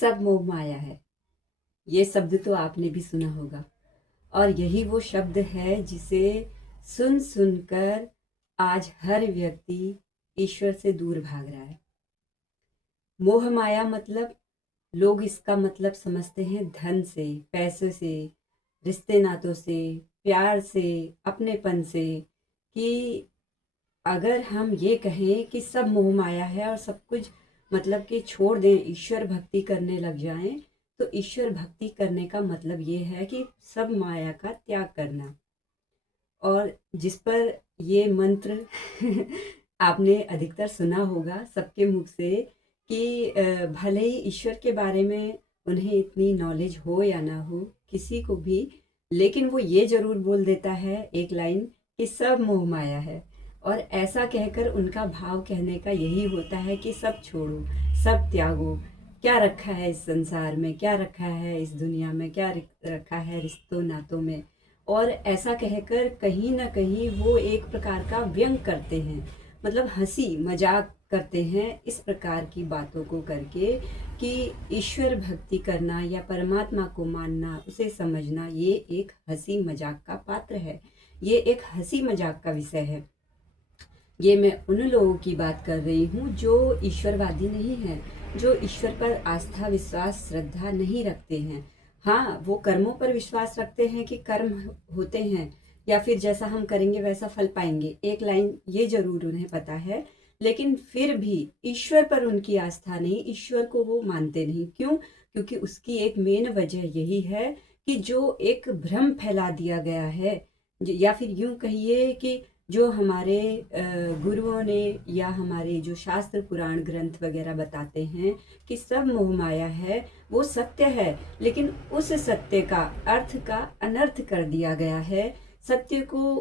सब मोह माया है। ये शब्द तो आपने भी सुना होगा और यही वो शब्द है जिसे सुन सुनकर आज हर व्यक्ति ईश्वर से दूर भाग रहा है। मोह माया मतलब लोग इसका मतलब समझते हैं धन से, पैसे से, रिश्ते नातों से, प्यार से, अपनेपन से। कि अगर हम ये कहें कि सब मोह माया है और सब कुछ मतलब कि छोड़ दें, ईश्वर भक्ति करने लग जाएं, तो ईश्वर भक्ति करने का मतलब ये है कि सब माया का त्याग करना। और जिस पर ये मंत्र आपने अधिकतर सुना होगा सबके मुख से कि भले ही ईश्वर के बारे में उन्हें इतनी नॉलेज हो या ना हो, किसी को भी, लेकिन वो ये जरूर बोल देता है एक लाइन कि सब मोह माया है। और ऐसा कहकर उनका भाव कहने का यही होता है कि सब छोड़ो, सब त्यागो। क्या रखा है इस संसार में, क्या रखा है इस दुनिया में, क्या रखा है रिश्तों नातों में। और ऐसा कहकर कहीं ना कहीं वो एक प्रकार का व्यंग करते हैं, मतलब हंसी मजाक करते हैं इस प्रकार की बातों को करके कि ईश्वर भक्ति करना या परमात्मा को मानना, उसे समझना, ये एक हंसी मजाक का पात्र है, ये एक हंसी मजाक का विषय है। ये मैं उन लोगों की बात कर रही हूँ जो ईश्वरवादी नहीं हैं, जो ईश्वर पर आस्था विश्वास श्रद्धा नहीं रखते हैं। हाँ, वो कर्मों पर विश्वास रखते हैं कि कर्म होते हैं या फिर जैसा हम करेंगे वैसा फल पाएंगे, एक लाइन ये जरूर उन्हें पता है। लेकिन फिर भी ईश्वर पर उनकी आस्था नहीं, ईश्वर को वो मानते नहीं। क्यों? क्योंकि उसकी एक मेन वजह यही है कि जो एक भ्रम फैला दिया गया है, या फिर यूं कहिए कि जो हमारे गुरुओं ने या हमारे जो शास्त्र पुराण ग्रंथ वगैरह बताते हैं कि सब मोह माया है, वो सत्य है। लेकिन उस सत्य का अर्थ का अनर्थ कर दिया गया है। सत्य को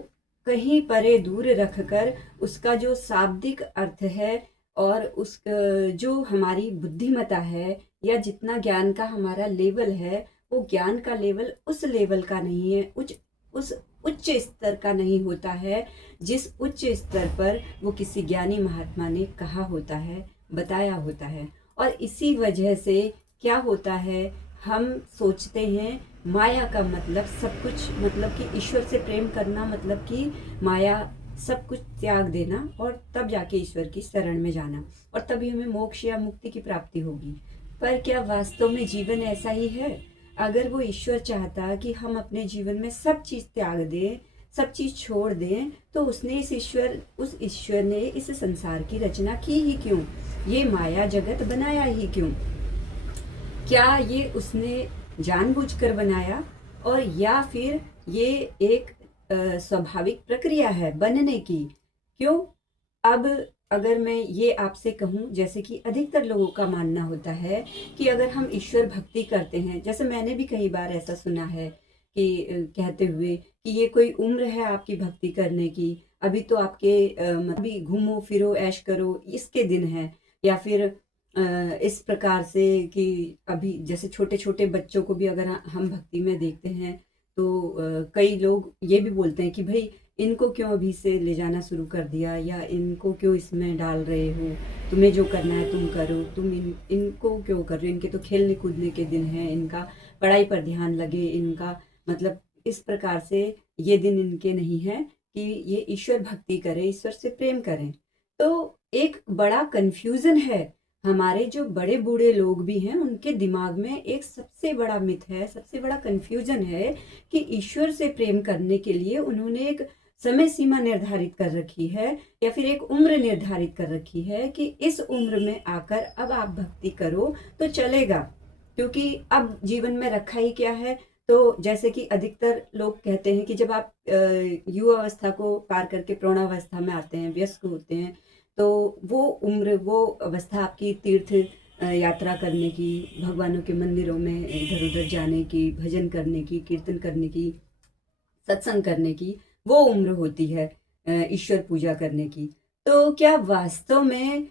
कहीं परे दूर रखकर उसका जो शाब्दिक अर्थ है और उस जो हमारी बुद्धिमता है या जितना ज्ञान का हमारा लेवल है, वो ज्ञान का लेवल उस लेवल का नहीं है, उस उच्च स्तर का नहीं होता है जिस उच्च स्तर पर वो किसी ज्ञानी महात्मा ने कहा होता है, बताया होता है। और इसी वजह से क्या होता है, हम सोचते हैं माया का मतलब सब कुछ, मतलब कि ईश्वर से प्रेम करना मतलब कि माया सब कुछ त्याग देना और तब जाके ईश्वर की शरण में जाना और तभी हमें मोक्ष या मुक्ति की प्राप्ति होगी। पर क्या वास्तव में जीवन ऐसा ही है? अगर वो ईश्वर चाहता कि हम अपने जीवन में सब चीज त्याग दें, सब चीज छोड़ दें, तो उसने उस ईश्वर ने इस संसार की रचना की ही क्यों? ये माया जगत बनाया ही क्यों? क्या ये उसने जानबूझकर बनाया, और या फिर ये एक स्वाभाविक प्रक्रिया है बनने की? क्यों? अब अगर मैं ये आपसे कहूँ, जैसे कि अधिकतर लोगों का मानना होता है कि अगर हम ईश्वर भक्ति करते हैं, जैसे मैंने भी कई बार ऐसा सुना है कि कहते हुए कि ये कोई उम्र है आपकी भक्ति करने की, अभी तो आपके अभी घूमो फिरो ऐश करो इसके दिन है। या फिर इस प्रकार से कि अभी जैसे छोटे छोटे बच्चों को भी अगर हम भक्ति में देखते हैं तो कई लोग ये भी बोलते हैं कि भाई इनको क्यों अभी से ले जाना शुरू कर दिया, या इनको क्यों इसमें डाल रहे हो, तुम्हें जो करना है तुम करो, तुम इनको क्यों कर रहे हो, इनके तो खेलने कूदने के दिन है, इनका पढ़ाई पर ध्यान लगे, इनका मतलब इस प्रकार से ये दिन इनके नहीं है कि ये ईश्वर भक्ति करें, ईश्वर से प्रेम करें। तो एक बड़ा कंफ्यूजन है। हमारे जो बड़े बूढ़े लोग भी हैं उनके दिमाग में एक सबसे बड़ा मिथ है, सबसे बड़ा कंफ्यूजन है कि ईश्वर से प्रेम करने के लिए उन्होंने एक समय सीमा निर्धारित कर रखी है या फिर एक उम्र निर्धारित कर रखी है कि इस उम्र में आकर अब आप भक्ति करो तो चलेगा, क्योंकि अब जीवन में रखा ही क्या है। तो जैसे कि अधिकतर लोग कहते हैं कि जब आप युवा अवस्था को पार करके प्रौढ़ावस्था में आते हैं, वयस्क होते हैं, तो वो उम्र, वो अवस्था आपकी तीर्थ यात्रा करने की, भगवानों के मंदिरों में इधर उधर जाने की, भजन करने की, कीर्तन करने की, सत्संग करने की, वो उम्र होती है ईश्वर पूजा करने की। तो क्या वास्तव में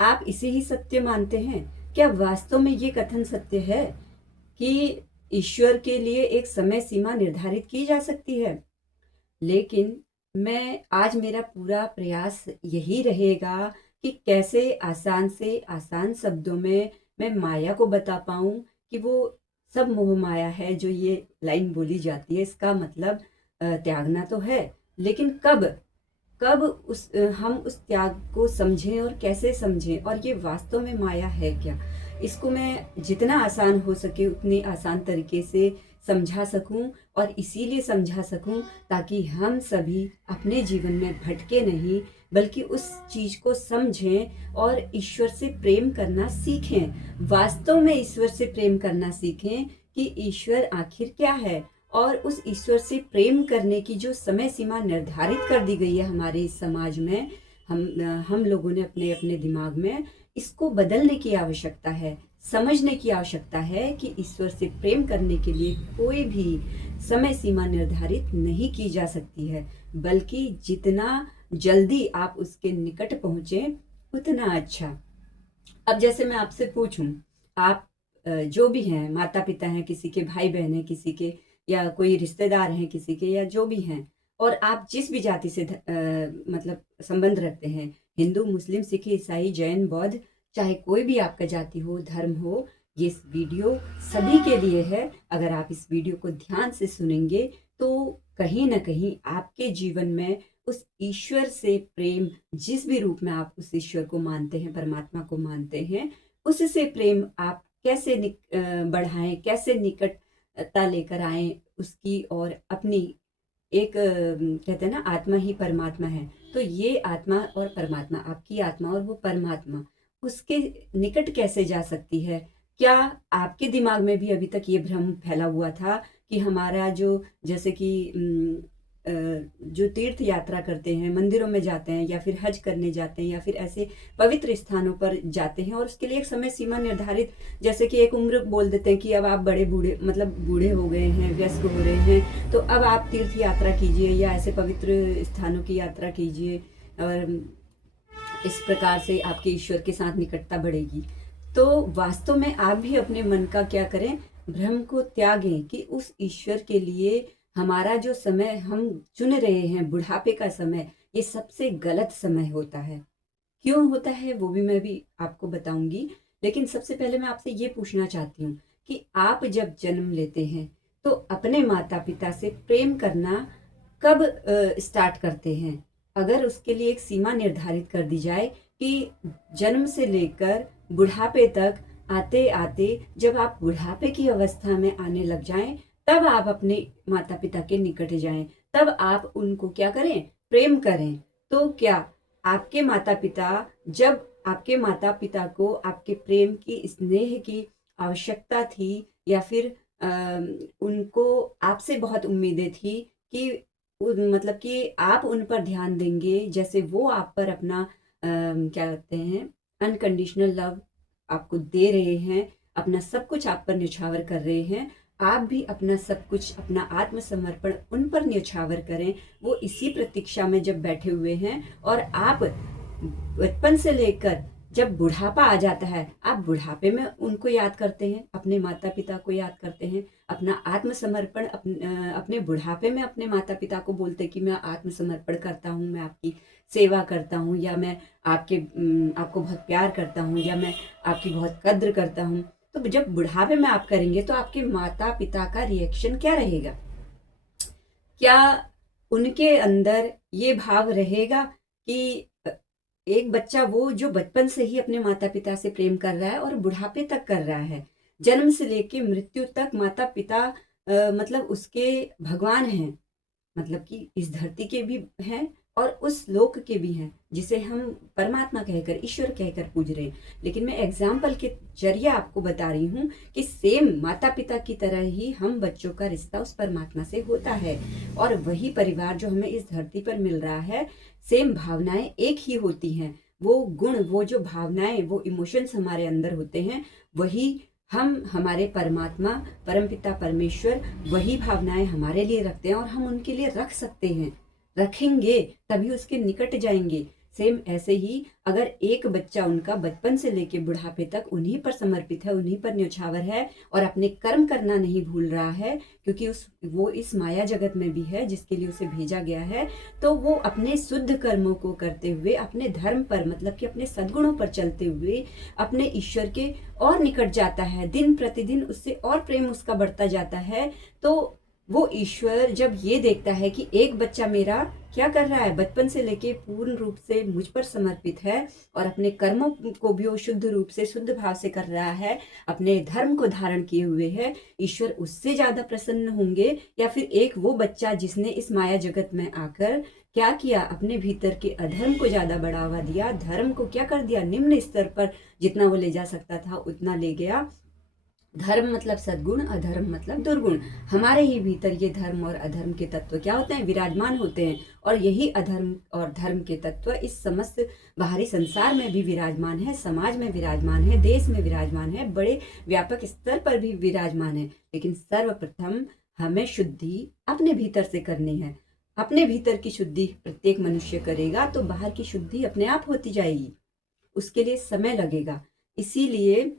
आप इसे ही सत्य मानते हैं? क्या वास्तव में ये कथन सत्य है कि ईश्वर के लिए एक समय सीमा निर्धारित की जा सकती है? लेकिन मैं आज मेरा पूरा प्रयास यही रहेगा कि कैसे आसान से आसान शब्दों में मैं माया को बता पाऊँ कि वो सब मोह माया है जो ये लाइन बोली जाती है, इसका मतलब त्यागना तो है, लेकिन कब कब हम उस त्याग को समझें और कैसे समझें, और ये वास्तव में माया है क्या, इसको मैं जितना आसान हो सके उतने आसान तरीके से समझा सकूं, और इसीलिए समझा सकूं ताकि हम सभी अपने जीवन में भटके नहीं, बल्कि उस चीज को समझें और ईश्वर से प्रेम करना सीखें। वास्तव में ईश्वर से प्रेम करना सीखें कि ईश्वर आखिर क्या है, और उस ईश्वर से प्रेम करने की जो समय सीमा निर्धारित कर दी गई है हमारे इस समाज में, हम लोगों ने अपने अपने दिमाग में, इसको बदलने की आवश्यकता है। समझने की आवश्यकता है कि ईश्वर से प्रेम करने के लिए कोई भी समय सीमा निर्धारित नहीं की जा सकती है, बल्कि जितना जल्दी आप उसके निकट पहुंचे उतना अच्छा। अब जैसे मैं आपसे पूछूं, आप जो भी हैं, माता पिता हैं, किसी के भाई बहन हैं, किसी के, या कोई रिश्तेदार हैं किसी के, या जो भी हैं, और आप जिस भी जाति से मतलब संबंध रखते हैं, हिंदू, मुस्लिम, सिख, ईसाई, जैन, बौद्ध, चाहे कोई भी आपका जाति हो, धर्म हो, ये वीडियो सभी के लिए है। अगर आप इस वीडियो को ध्यान से सुनेंगे तो कहीं ना कहीं आपके जीवन में उस ईश्वर से प्रेम, जिस भी रूप में आप उस ईश्वर को मानते हैं, परमात्मा को मानते हैं, उससे प्रेम आप कैसे बढ़ाएं, कैसे निकटता लेकर आए उसकी, और अपनी एक कहते हैं ना, आत्मा ही परमात्मा है, तो ये आत्मा और परमात्मा, आपकी आत्मा और वो परमात्मा, उसके निकट कैसे जा सकती है। क्या आपके दिमाग में भी अभी तक ये भ्रम फैला हुआ था कि हमारा जो, जैसे कि जो तीर्थ यात्रा करते हैं, मंदिरों में जाते हैं, या फिर हज करने जाते हैं, या फिर ऐसे पवित्र स्थानों पर जाते हैं, और उसके लिए एक समय सीमा निर्धारित, जैसे कि एक उम्र बोल देते हैं कि अब आप बड़े बूढ़े, मतलब बूढ़े हो गए हैं, व्यस्क हो रहे हैं, तो अब आप तीर्थ यात्रा कीजिए या ऐसे पवित्र स्थानों की यात्रा कीजिए, और इस प्रकार से आपके ईश्वर के साथ निकटता बढ़ेगी। तो वास्तव में आप भी अपने मन का क्या करें, भ्रम को त्यागें कि उस ईश्वर के लिए हमारा जो समय हम चुन रहे हैं, बुढ़ापे का समय, ये सबसे गलत समय होता है। क्यों होता है वो भी मैं भी आपको बताऊंगी, लेकिन सबसे पहले मैं आपसे ये पूछना चाहती हूँ कि आप जब जन्म लेते हैं तो अपने माता पिता से प्रेम करना कब स्टार्ट करते हैं। अगर उसके लिए एक सीमा निर्धारित कर दी जाए कि जन्म से लेकर बुढ़ापे तक आते आते, जब आप बुढ़ापे की अवस्था में आने लग जाएं, तब आप अपने माता पिता के निकट जाएं, तब आप उनको क्या करें, प्रेम करें। तो क्या आपके माता पिता, जब आपके माता पिता को आपके प्रेम की, स्नेह की आवश्यकता थी, या फिर उनको आपसे बहुत उम्मीदें थी कि मतलब कि आप उन पर ध्यान देंगे, जैसे वो आप पर अपना क्या कहते हैं, अनकंडीशनल लव आपको दे रहे हैं, अपना सब कुछ आप पर न्यौछावर कर रहे हैं, आप भी अपना सब कुछ, अपना आत्मसमर्पण उन पर न्यौछावर करें। वो इसी प्रतीक्षा में जब बैठे हुए हैं, और आप बचपन से लेकर जब बुढ़ापा आ जाता है, आप बुढ़ापे में उनको याद करते हैं, अपने माता पिता को याद करते हैं, अपना आत्मसमर्पण अपने बुढ़ापे में अपने माता पिता को बोलते कि मैं आत्मसमर्पण करता हूँ, मैं आपकी सेवा करता हूँ, या मैं आपको बहुत प्यार करता हूँ, या मैं आपकी बहुत कद्र करता हूँ। तो जब बुढ़ापे में आप करेंगे तो आपके माता पिता का रिएक्शन क्या रहेगा? क्या उनके अंदर ये भाव रहेगा कि एक बच्चा, वो जो बचपन से ही अपने माता पिता से प्रेम कर रहा है और बुढ़ापे तक कर रहा है, जन्म से लेके मृत्यु तक माता पिता मतलब उसके भगवान हैं, मतलब कि इस धरती के भी हैं और उस लोक के भी हैं, जिसे हम परमात्मा कहकर, ईश्वर कहकर पूज रहे हैं। लेकिन मैं एग्जाम्पल के जरिए आपको बता रही हूँ कि सेम माता पिता की तरह ही हम बच्चों का रिश्ता उस परमात्मा से होता है, और वही परिवार जो हमें इस धरती पर मिल रहा है, सेम भावनाएं एक ही होती हैं। वो गुण, वो जो भावनाएं, वो इमोशंस हमारे अंदर होते हैं, वही हमारे परमात्मा, परमपिता परमेश्वर, वही भावनाएं हमारे लिए रखते हैं, और हम उनके लिए रख सकते हैं, रखेंगे तभी उसके निकट जाएंगे। सेम ऐसे ही अगर एक बच्चा उनका बचपन से लेके बुढ़ापे तक उन्हीं पर समर्पित है, उन्हीं पर न्यौछावर है और अपने कर्म करना नहीं भूल रहा है, क्योंकि वो इस माया जगत में भी है जिसके लिए उसे भेजा गया है, तो वो अपने शुद्ध कर्मों को करते हुए अपने धर्म पर, मतलब कि अपने सद्गुणों पर चलते हुए अपने ईश्वर के और निकट जाता है। दिन प्रतिदिन उससे और प्रेम उसका बढ़ता जाता है। तो वो ईश्वर जब ये देखता है कि एक बच्चा मेरा क्या कर रहा है, बचपन से लेके पूर्ण रूप से मुझ पर समर्पित है और अपने कर्मों को भी वो शुद्ध रूप से, शुद्ध भाव से कर रहा है, अपने धर्म को धारण किए हुए है, ईश्वर उससे ज्यादा प्रसन्न होंगे या फिर एक वो बच्चा जिसने इस माया जगत में आकर क्या किया, अपने भीतर के अधर्म को ज्यादा बढ़ावा दिया, धर्म को क्या कर दिया, निम्न स्तर पर जितना वो ले जा सकता था उतना ले गया। धर्म मतलब सद्गुण, अधर्म मतलब दुर्गुण। हमारे ही भीतर ये धर्म और अधर्म के तत्व क्या होते हैं, विराजमान होते हैं। और यही अधर्म और धर्म के तत्व इस समस्त बाहरी संसार में भी विराजमान है, समाज में विराजमान है, देश में विराजमान है, बड़े व्यापक स्तर पर भी विराजमान है। लेकिन सर्वप्रथम हमें शुद्धि अपने भीतर से करनी है। अपने भीतर की शुद्धि प्रत्येक मनुष्य करेगा तो बाहर की शुद्धि अपने आप होती जाएगी। उसके लिए समय लगेगा। इसीलिए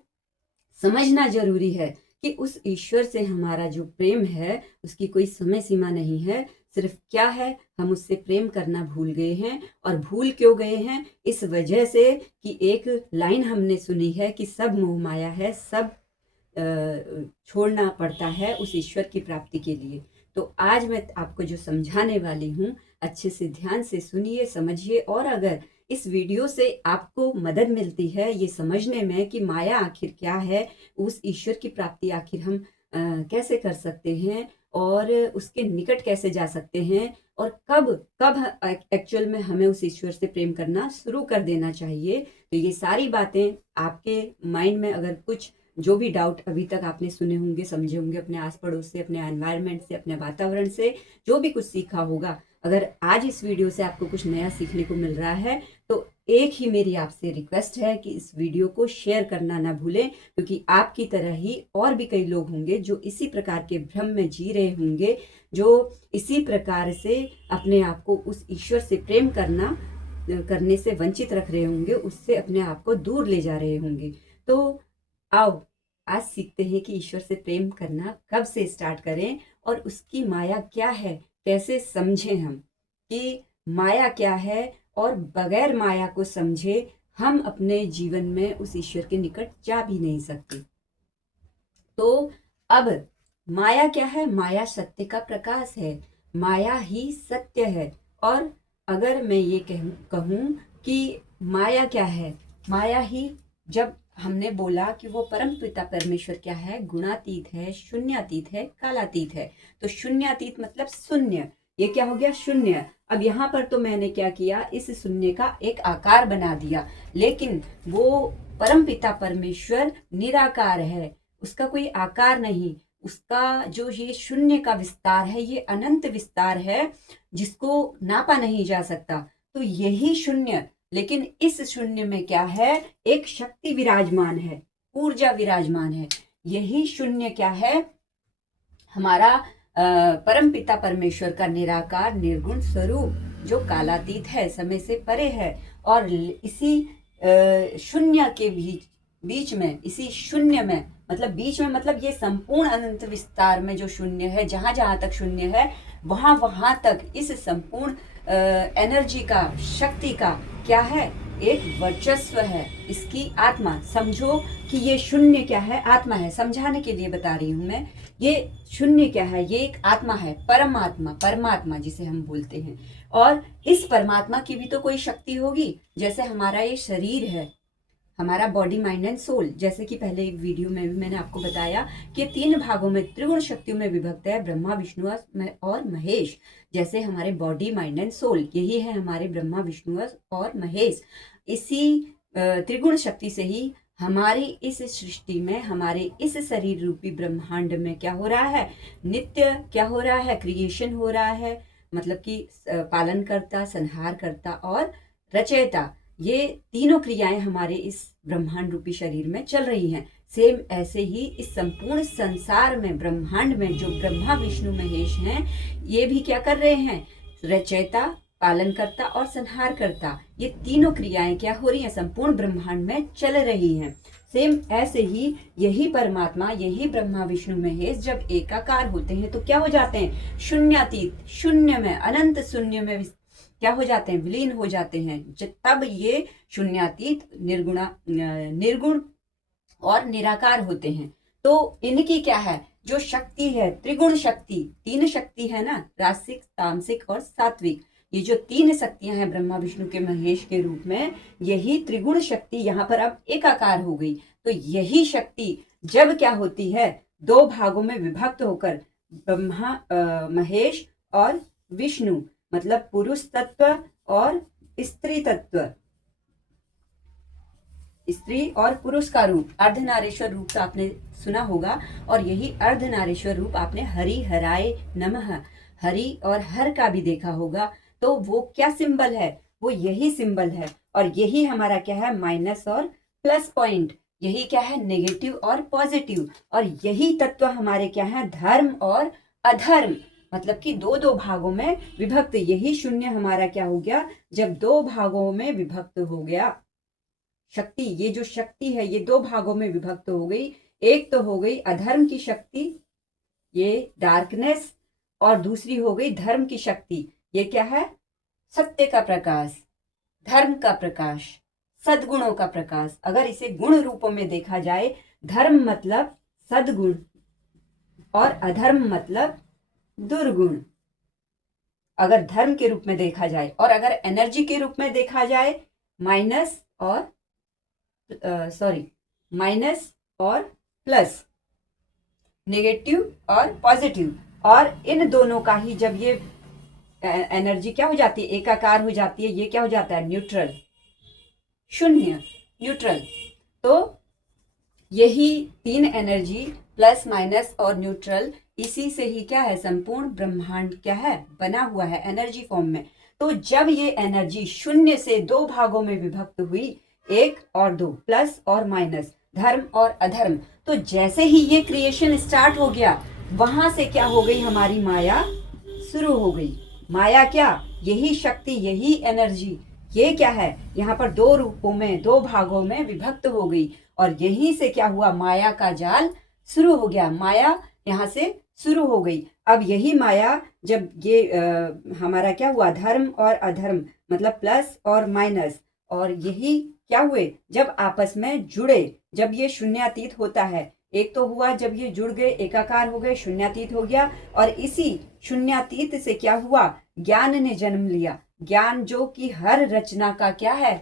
समझना जरूरी है कि उस ईश्वर से हमारा जो प्रेम है उसकी कोई समय सीमा नहीं है। सिर्फ क्या है, हम उससे प्रेम करना भूल गए हैं। और भूल क्यों गए हैं, इस वजह से कि एक लाइन हमने सुनी है कि सब मोह माया है, सब छोड़ना पड़ता है उस ईश्वर की प्राप्ति के लिए। तो आज मैं आपको जो समझाने वाली हूँ, अच्छे से ध्यान से सुनिए, समझिए। और अगर इस वीडियो से आपको मदद मिलती है ये समझने में कि माया आखिर क्या है, उस ईश्वर की प्राप्ति आखिर हम कैसे कर सकते हैं और उसके निकट कैसे जा सकते हैं, और कब कब एक्चुअल में हमें उस ईश्वर से प्रेम करना शुरू कर देना चाहिए, तो ये सारी बातें आपके माइंड में अगर कुछ जो भी डाउट अभी तक आपने सुने होंगे, समझे होंगे, अपने आस पड़ोस से, अपने एनवायरनमेंट से, अपने वातावरण से जो भी कुछ सीखा होगा, अगर आज इस वीडियो से आपको कुछ नया सीखने को मिल रहा है तो एक ही मेरी आपसे रिक्वेस्ट है कि इस वीडियो को शेयर करना ना भूलें, क्योंकि आपकी तरह ही और भी कई लोग होंगे जो इसी प्रकार के भ्रम में जी रहे होंगे, जो इसी प्रकार से अपने आप को उस ईश्वर से प्रेम करने से वंचित रख रहे होंगे, उससे अपने आप को दूर ले जा रहे होंगे। तो आओ आज सीखते हैं कि ईश्वर से प्रेम करना कब से स्टार्ट करें और उसकी माया क्या है, कैसे समझें हम कि माया क्या है, और बगैर माया को समझे हम अपने जीवन में उस ईश्वर के निकट जा भी नहीं सकते। तो अब माया क्या है, माया सत्य का प्रकाश है, माया ही सत्य है। और अगर मैं ये कहूँ कि माया क्या है, माया ही, जब हमने बोला कि वो परम पिता परमेश्वर क्या है, गुणातीत है, शून्यातीत है, कालातीत है। तो शून्यातीत मतलब शून्य, ये क्या हो गया, शून्य। अब यहाँ पर तो मैंने क्या किया, इस शून्य का एक आकार बना दिया, लेकिन वो परम पिता परमेश्वर निराकार है, उसका कोई आकार नहीं। उसका जो ये शून्य का विस्तार है ये अनंत विस्तार है जिसको नापा नहीं जा सकता। तो यही शून्य, लेकिन इस शून्य में क्या है, एक शक्ति विराजमान है, ऊर्जा विराजमान है। यही शून्य क्या है, हमारा परम पिता परमेश्वर का निराकार निर्गुण स्वरूप जो कालातीत है, समय से परे है। और इसी शून्य के बीच में, इसी शून्य में मतलब बीच में, मतलब ये संपूर्ण अनंत विस्तार में जो शून्य है, जहां जहां तक शून्य है वहां वहां तक इस संपूर्ण एनर्जी का, शक्ति का क्या है, एक वर्चस्व है, इसकी आत्मा। समझो कि ये शून्य क्या है, आत्मा है। समझाने के लिए बता रही हूं मैं, ये शून्य क्या है, ये एक आत्मा है, परमात्मा, परमात्मा जिसे हम बोलते हैं। और इस परमात्मा की भी तो कोई शक्ति होगी, जैसे हमारा ये शरीर है, हमारा बॉडी, माइंड एंड सोल, जैसे कि पहले एक वीडियो में भी मैंने आपको बताया कि 3 भागों में, त्रिगुण शक्तियों में विभक्त है, ब्रह्मा, विष्णु और महेश। जैसे हमारे बॉडी, माइंड एंड सोल, यही है हमारे ब्रह्मा, विष्णु और महेश। इसी त्रिगुण शक्ति से ही हमारी इस सृष्टि में, हमारे इस शरीर रूपी ब्रह्मांड में क्या हो रहा है, नित्य क्या हो रहा है, क्रिएशन हो रहा है। मतलब कि पालन करता, संहार करता और रचयिता, ये तीनों क्रियाएं हमारे इस ब्रह्मांड रूपी शरीर में चल रही हैं। सेम ऐसे ही इस संपूर्ण संसार में, ब्रह्मांड में जो ब्रह्मा, विष्णु, महेश हैं, ये भी क्या कर रहे हैं, रचयिता, पालनकर्ता और संहारकर्ता, ये तीनों क्रियाएं क्या हो रही हैं, संपूर्ण ब्रह्मांड में चल रही हैं। सेम ऐसे ही यही परमात्मा, यही ब्रह्मा विष्णु महेश जब एकाकार होते हैं तो क्या हो जाते हैं, शून्यातीत, शून्य में, अनंत शून्य में क्या हो जाते हैं, विलीन हो जाते हैं। तब ये शून्यातीत, निर्गुण और निराकार होते हैं। तो इनकी क्या है, जो शक्ति है, त्रिगुण शक्ति, तीन शक्ति है ना, रासिक, तामसिक और सात्विक, ये जो तीन शक्तियां हैं ब्रह्मा विष्णु के महेश के रूप में, यही त्रिगुण शक्ति यहाँ पर अब एकाकार हो गई। तो यही शक्ति जब क्या होती है, दो भागों में विभक्त होकर ब्रह्मा महेश और विष्णु, मतलब पुरुष तत्व और स्त्री तत्व, स्त्री और पुरुष का रूप, अर्धनारीश्वर रूप तो आपने सुना होगा, और यही अर्धनारीश्वर रूप आपने हरि हराय नमः, हरि और हर का भी देखा होगा। तो वो क्या सिंबल है, वो यही सिंबल है। और यही हमारा क्या है, माइनस और प्लस पॉइंट, यही क्या है, नेगेटिव और पॉजिटिव। और यही तत्व हमारे क्या है, धर्म और अधर्म, मतलब कि दो दो भागों में विभक्त। यही शून्य हमारा क्या हो गया, जब दो भागों में विभक्त हो गया। शक्ति, ये जो शक्ति है ये दो भागों में विभक्त हो गई। एक तो हो गई अधर्म की शक्ति, ये डार्कनेस, और दूसरी हो गई धर्म की शक्ति, ये क्या है, सत्य का प्रकाश, धर्म का प्रकाश, सद्गुणों का प्रकाश। अगर इसे गुण रूपों में देखा जाए, धर्म मतलब सद्गुण और अधर्म मतलब दुर्गुण, अगर धर्म के रूप में देखा जाए। और अगर एनर्जी के रूप में देखा जाए, माइनस और माइनस और प्लस, नेगेटिव और पॉजिटिव। और इन दोनों का ही जब ये एनर्जी क्या हो जाती है, एकाकार हो जाती है, ये क्या हो जाता है, न्यूट्रल, शून्य, न्यूट्रल। तो यही तीन एनर्जी, प्लस माइनस और न्यूट्रल, इसी से ही क्या है, संपूर्ण ब्रह्मांड क्या है, बना हुआ है एनर्जी फॉर्म में। तो जब ये एनर्जी शून्य से दो भागों में विभक्त हुई, एक और दो, प्लस और माइनस, धर्म और अधर्म, तो जैसे ही ये क्रिएशन स्टार्ट हो गया, वहां से क्या हो गई, हमारी माया शुरू हो गई। माया क्या, यही शक्ति, यही एनर्जी, ये क्या है, यहाँ पर दो रूपों में, दो भागों में विभक्त हो गई। और यहीं से क्या हुआ, माया का जाल शुरू हो गया, माया यहाँ से शुरू हो गई। अब यही माया जब ये हमारा क्या हुआ, धर्म और अधर्म, मतलब प्लस और माइनस, और यही क्या हुए, जब आपस में जुड़े, जब ये शून्यातीत होता है, एक तो हुआ जब ये जुड़ गए, एकाकार हो गए, शून्यातीत हो गया। और इसी शून्यातीत से क्या हुआ, ज्ञान ने जन्म लिया। ज्ञान जो कि हर रचना का क्या है,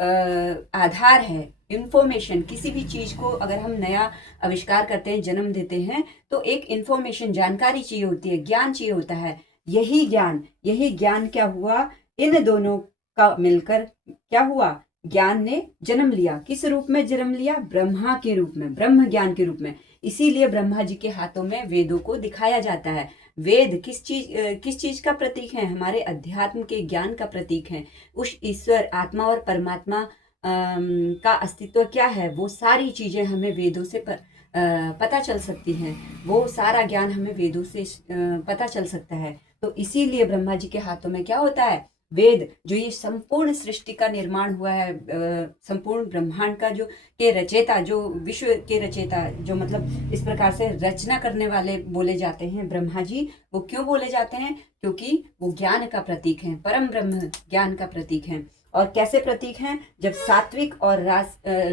आधार है। इंफॉर्मेशन, किसी भी चीज को अगर हम नया आविष्कार करते हैं, जन्म देते हैं, तो एक इंफॉर्मेशन, जानकारी चाहिए होती है, ज्ञान चाहिए होता है। यही ज्ञान क्या हुआ, इन दोनों का मिलकर क्या हुआ, ज्ञान ने जन्म लिया। किस रूप में जन्म लिया, ब्रह्मा के रूप में, ब्रह्म ज्ञान के रूप में। इसीलिए ब्रह्मा जी के हाथों में वेदों को दिखाया जाता है। वेद किस चीज का प्रतीक है, हमारे अध्यात्म के ज्ञान का प्रतीक है। उस ईश्वर, आत्मा और परमात्मा का अस्तित्व क्या है, वो सारी चीजें हमें वेदों से पता चल सकती हैं। वो सारा ज्ञान हमें वेदों से पता चल सकता है। तो इसीलिए ब्रह्मा जी के हाथों में क्या होता है, वेद, जो ये संपूर्ण सृष्टि का निर्माण हुआ है, संपूर्ण ब्रह्मांड का जो के रचेता, जो विश्व के रचेता, जो मतलब इस प्रकार से रचना करने वाले बोले जाते हैं ब्रह्मा जी। वो क्यों बोले जाते हैं, क्योंकि वो ज्ञान का प्रतीक है, परम ब्रह्म ज्ञान का प्रतीक है। और कैसे प्रतीक हैं, जब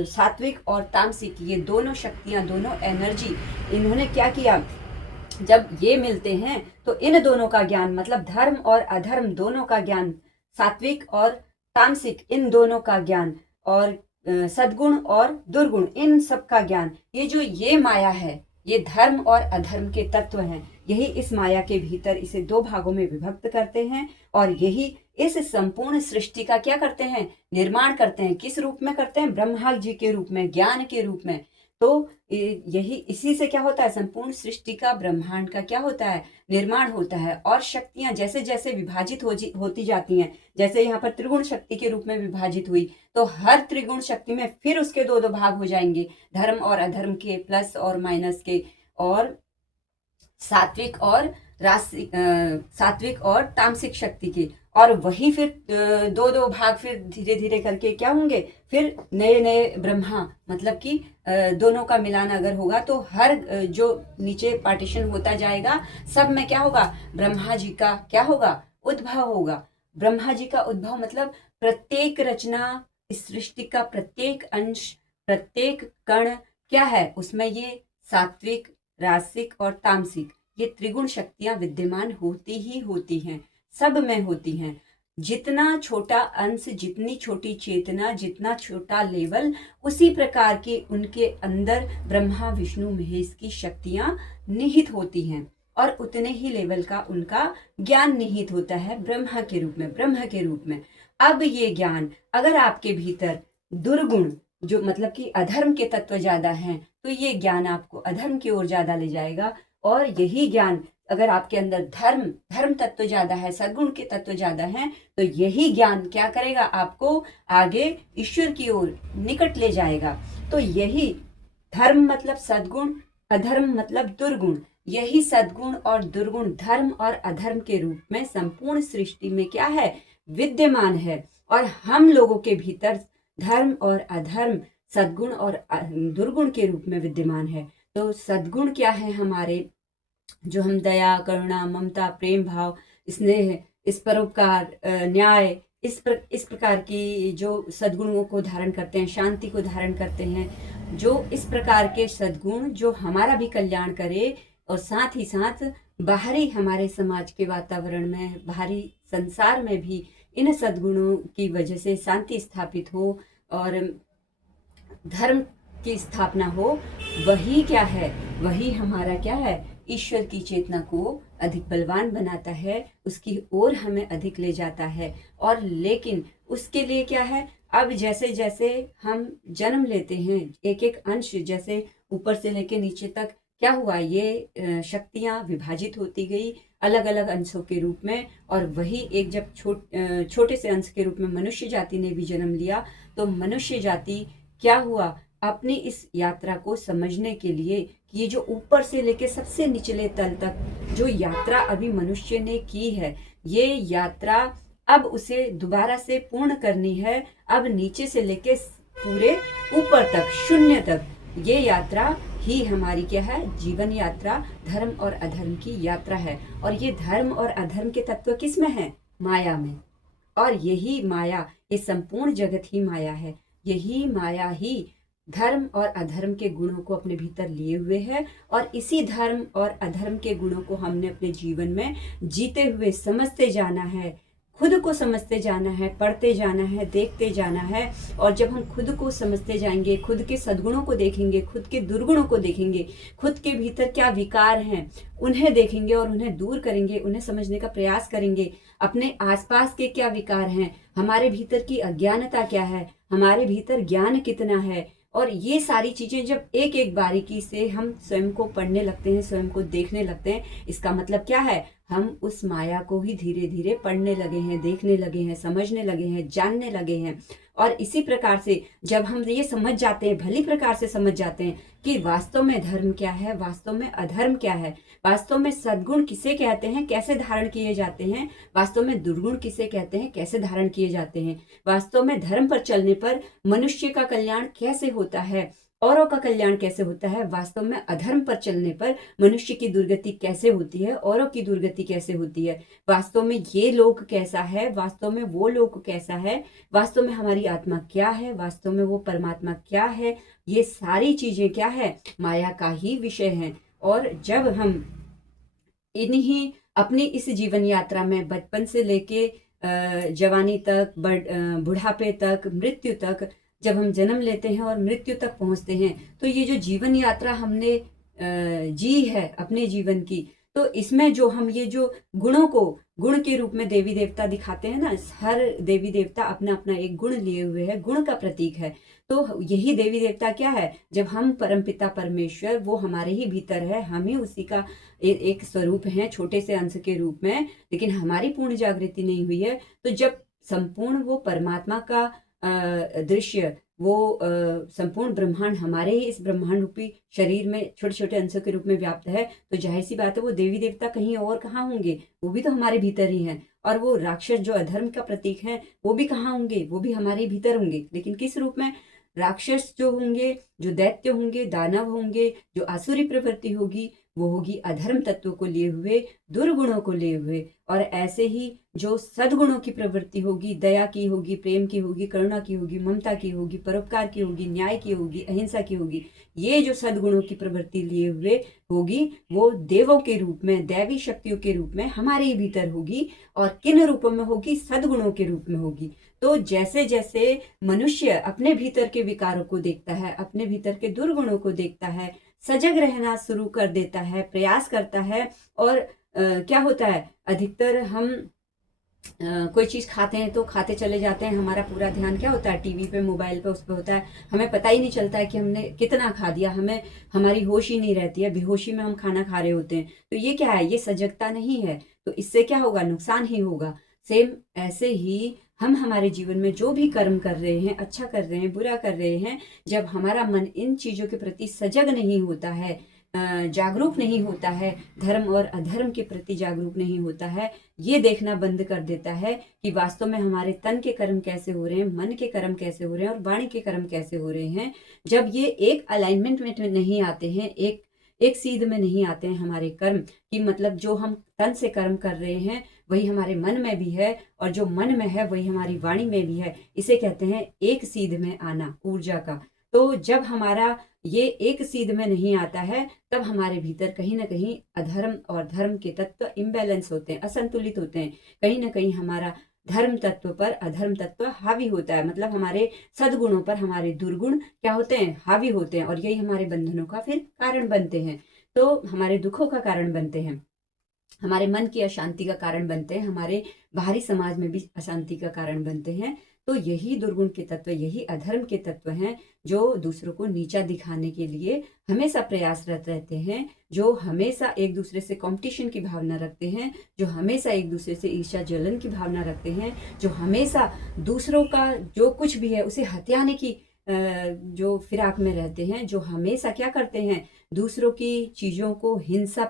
सात्विक और तामसिक, ये दोनों शक्तियां, दोनों एनर्जी, इन्होंने क्या किया, जब ये मिलते हैं तो इन दोनों का ज्ञान, मतलब धर्म और अधर्म दोनों का ज्ञान, सात्विक और तामसिक इन दोनों का ज्ञान, और सद्गुण और दुर्गुण इन सब का ज्ञान, ये माया है, ये धर्म और अधर्म के तत्व हैं। यही इस माया के भीतर इसे दो भागों में विभक्त करते हैं। और यही इस संपूर्ण सृष्टि का क्या करते हैं, निर्माण करते हैं। किस रूप में करते हैं, ब्रह्मा जी के रूप में, ज्ञान के रूप में। तो यही, इसी से क्या होता है, संपूर्ण सृष्टि का, ब्रह्मांड का क्या होता है, निर्माण होता है। और शक्तियां जैसे जैसे विभाजित होती जाती हैं, जैसे यहाँ पर त्रिगुण शक्ति के रूप में विभाजित हुई, तो हर त्रिगुण शक्ति में फिर उसके दो दो भाग हो जाएंगे, धर्म और अधर्म के, प्लस और माइनस के, और सात्विक और तामसिक शक्ति के। और वही फिर दो दो भाग फिर धीरे धीरे करके क्या होंगे, फिर नए नए ब्रह्मा, मतलब कि दोनों का मिलान अगर होगा तो हर जो नीचे पार्टीशन होता जाएगा, सब में क्या होगा, ब्रह्मा जी का क्या होगा, उद्भव होगा। ब्रह्मा जी का उद्भव मतलब प्रत्येक रचना, इस सृष्टि का प्रत्येक अंश, प्रत्येक कण क्या है, उसमें ये सात्विक, रासिक और तामसिक ये त्रिगुण शक्तियां विद्यमान होती ही होती हैं, सब में होती हैं। जितना छोटा अंश, जितनी छोटी चेतना, जितना छोटा लेवल, उसी प्रकार के उनके अंदर ब्रह्मा विष्णु महेश की शक्तियां निहित होती हैं और उतने ही लेवल का उनका ज्ञान निहित होता है ब्रह्मा के रूप में, ब्रह्म के रूप में। अब ये ज्ञान अगर आपके भीतर दुर्गुण, जो मतलब कि अधर्म के तत्व ज्यादा हैं, तो ये ज्ञान आपको अधर्म की ओर ज्यादा ले जाएगा। और यही ज्ञान अगर आपके अंदर धर्म तत्व ज्यादा है, सद्गुण के तत्व ज्यादा हैं, तो यही ज्ञान क्या करेगा, आपको आगे ईश्वर की ओर निकट ले जाएगा। तो यही धर्म मतलब सद्गुण, अधर्म मतलब दुर्गुण, यही सद्गुण और दुर्गुण धर्म और अधर्म के रूप में संपूर्ण सृष्टि में क्या है, विद्यमान है। और हम लोगों के भीतर धर्म और अधर्म, सद्गुण और दुर्गुण के रूप में विद्यमान है। तो सद्गुण क्या है हमारे, जो हम दया, करुणा, ममता, प्रेम भाव, स्नेह, इस परोपकार, न्याय, इस प्रकार की जो सद्गुणों को धारण करते हैं, शांति को धारण करते हैं, जो इस प्रकार के सद्गुण जो हमारा भी कल्याण करे और साथ ही साथ बाहरी हमारे समाज के वातावरण में, बाहरी संसार में भी इन सद्गुणों की वजह से शांति स्थापित हो और धर्म की स्थापना हो, वही क्या है, वही हमारा क्या है, ईश्वर की चेतना को अधिक बलवान बनाता है, उसकी ओर हमें अधिक ले जाता है। और लेकिन उसके लिए क्या है, अब जैसे जैसे हम जन्म लेते हैं, एक एक अंश जैसे ऊपर से लेके नीचे तक क्या हुआ, ये शक्तियां विभाजित होती गई अलग अलग अंशों के रूप में। और वही एक जब छोटे से अंश के रूप में मनुष्य जाति ने भी जन्म लिया, तो मनुष्य जाति क्या हुआ, अपनी इस यात्रा को समझने के लिए कि ये जो ऊपर से लेके सबसे निचले तल तक जो यात्रा अभी मनुष्य ने की है, ये यात्रा अब उसे दोबारा से पूर्ण करनी है। अब नीचे से लेके पूरे ऊपर तक, शून्य तक, ये यात्रा ही हमारी क्या है, जीवन यात्रा, धर्म और अधर्म की यात्रा है। और ये धर्म और अधर्म के तत्व किस में है, माया में। और यही माया, ये संपूर्ण जगत ही माया है। यही माया ही धर्म और अधर्म के गुणों को अपने भीतर लिए हुए है। और इसी धर्म और अधर्म के गुणों को हमने अपने जीवन में जीते हुए समझते जाना है, खुद को समझते जाना है, पढ़ते जाना है, देखते जाना है। और जब हम खुद को समझते जाएंगे, खुद के सद्गुणों को देखेंगे, खुद के दुर्गुणों को देखेंगे, खुद के भीतर क्या विकार हैं उन्हें देखेंगे और उन्हें दूर करेंगे, उन्हें समझने का प्रयास करेंगे। अपने आसपास के क्या विकार हैं, हमारे भीतर की अज्ञानता क्या है, हमारे भीतर ज्ञान कितना है, और ये सारी चीजें जब एक एक बारीकी से हम स्वयं को पढ़ने लगते हैं, स्वयं को देखने लगते हैं, इसका मतलब क्या है, हम उस माया को ही धीरे धीरे पढ़ने लगे हैं, देखने लगे हैं, समझने लगे हैं, जानने लगे हैं। और इसी प्रकार से जब हम ये समझ जाते हैं, भली प्रकार से समझ जाते हैं कि वास्तव में धर्म क्या है, वास्तव में अधर्म क्या है, वास्तव में सद्गुण किसे कहते हैं, कैसे धारण किए जाते हैं, वास्तव में दुर्गुण किसे कहते हैं, कैसे धारण किए जाते हैं, वास्तव में धर्म पर चलने पर मनुष्य का कल्याण कैसे होता है, औरों का कल्याण कैसे होता है, वास्तव में अधर्म पर चलने पर मनुष्य की दुर्गति कैसे होती है, औरों की दुर्गति कैसे होती है, वास्तव में ये लोक कैसा है, वास्तव में वो लोक कैसा है, वास्तव में हमारी आत्मा क्या है, वास्तव में वो परमात्मा क्या है, ये सारी चीजें क्या है, माया का ही विषय है। और जब हम इन्हीं अपनी इस जीवन यात्रा में बचपन से लेके जवानी तक, बुढ़ापे तक, मृत्यु तक, जब हम जन्म लेते हैं और मृत्यु तक पहुंचते हैं, तो ये जो जीवन यात्रा हमने जी है अपने जीवन की, तो इसमें जो हम ये जो गुणों को गुण के रूप में देवी देवता दिखाते हैं ना, हर देवी देवता अपना अपना एक गुण लिए हुए है, गुण का प्रतीक है। तो यही देवी देवता क्या है, जब हम परमपिता परमेश्वर, वो हमारे ही भीतर है, हम ही उसी का एक स्वरूप है, छोटे से अंश के रूप में, लेकिन हमारी पूर्ण जागृति नहीं हुई है। तो जब संपूर्ण वो परमात्मा का दृश्य वो संपूर्ण ब्रह्मांड हमारे ही इस ब्रह्मांड रूपी शरीर में छोटे छोटे अंशों के रूप में व्याप्त है, तो जाहिर सी बात है वो देवी देवता कहीं और कहाँ होंगे, वो भी तो हमारे भीतर ही हैं। और वो राक्षस जो अधर्म का प्रतीक है वो भी कहाँ होंगे, वो भी हमारे भीतर होंगे, लेकिन किस रूप में? राक्षस जो होंगे, जो दैत्य होंगे, दानव होंगे, जो आसुरी प्रवृत्ति होगी, वो होगी अधर्म तत्व को लिए हुए, दुर्गुणों को लिए हुए। और ऐसे ही जो सद्गुणों की प्रवृत्ति होगी, दया की होगी, प्रेम की होगी, करुणा की होगी, ममता की होगी, परोपकार की होगी, न्याय की होगी, अहिंसा की होगी, ये जो सद्गुणों की प्रवृत्ति लिए हुए होगी, वो देवों के रूप में, दैवी शक्तियों के रूप में हमारे ही भीतर होगी। और किन रूपों में होगी? सद्गुणों के रूप में होगी। तो जैसे जैसे मनुष्य अपने भीतर के विकारों को देखता है, अपने भीतर के दुर्गुणों को देखता है, सजग रहना शुरू कर देता है, प्रयास करता है, और क्या होता है, अधिकतर हम कोई चीज़ खाते हैं तो खाते चले जाते हैं, हमारा पूरा ध्यान क्या होता है, टीवी पे, मोबाइल पे, उस पे होता है, हमें पता ही नहीं चलता है कि हमने कितना खा दिया, हमें हमारी होश ही नहीं रहती है, बेहोशी में हम खाना खा रहे होते हैं। तो ये क्या है? ये सजगता नहीं है। तो इससे क्या होगा? नुकसान ही होगा। सेम ऐसे ही हम हमारे जीवन में जो भी कर्म कर रहे हैं, अच्छा कर रहे हैं, बुरा कर रहे हैं, जब हमारा मन इन चीज़ों के प्रति सजग नहीं होता है, जागरूक नहीं होता है, धर्म और अधर्म के प्रति जागरूक नहीं होता है, ये देखना बंद कर देता है कि वास्तव में हमारे तन के कर्म कैसे हो रहे हैं, मन के कर्म कैसे हो रहे हैं और वाणी के कर्म कैसे हो रहे हैं, जब ये एक अलाइनमेंट में नहीं आते हैं, एक एक सीध में नहीं आते हैं हमारे कर्म, कि मतलब जो हम तन से कर्म कर रहे हैं वही हमारे मन में भी है, और जो मन में है वही हमारी वाणी में भी है, इसे कहते हैं एक सीध में आना ऊर्जा का। तो जब हमारा ये एक सीध में नहीं आता है, तब हमारे भीतर कहीं ना कहीं अधर्म और धर्म के तत्व इम्बैलेंस होते हैं, असंतुलित होते हैं। कहीं ना कहीं हमारा धर्म तत्व पर अधर्म तत्व हावी होता है, मतलब हमारे सद्गुणों पर हमारे दुर्गुण क्या होते हैं? हावी होते हैं, और यही हमारे बंधनों का फिर कारण बनते हैं, तो हमारे दुखों का कारण बनते हैं, हमारे मन की अशांति का कारण बनते हैं, हमारे बाहरी समाज में भी अशांति का कारण बनते हैं। तो यही दुर्गुण के तत्व, यही अधर्म के तत्व हैं, जो दूसरों को नीचा दिखाने के लिए हमेशा प्रयासरत रहते हैं, जो हमेशा एक दूसरे से कंपटीशन की भावना रखते हैं, जो हमेशा एक दूसरे से ईर्ष्या जलन की भावना रखते हैं, जो हमेशा दूसरों का जो कुछ भी है उसे हथियाने की जो फिराक में रहते हैं, जो हमेशा क्या करते हैं? दूसरों की चीज़ों को हिंसा